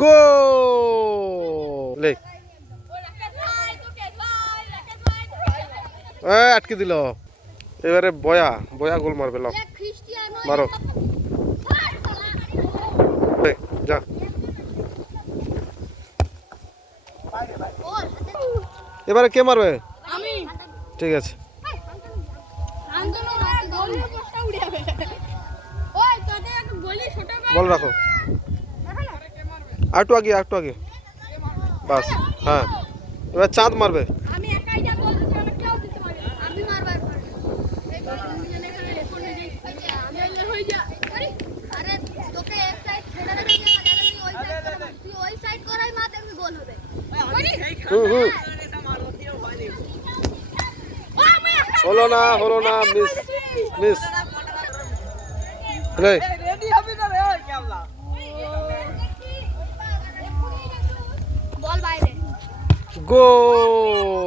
গোল! আটকে দিল। এবারে বয়া বয়া গোল মারবে, লাও মারো। যা, এবারে কে মারবে? ঠিক আছে, বল রাখো। একটু আগে, একটু আগে, বাস। হ্যাঁ, এবার চাঁদ মারবে। হলো না, হলো না, মিস মিস। গোল!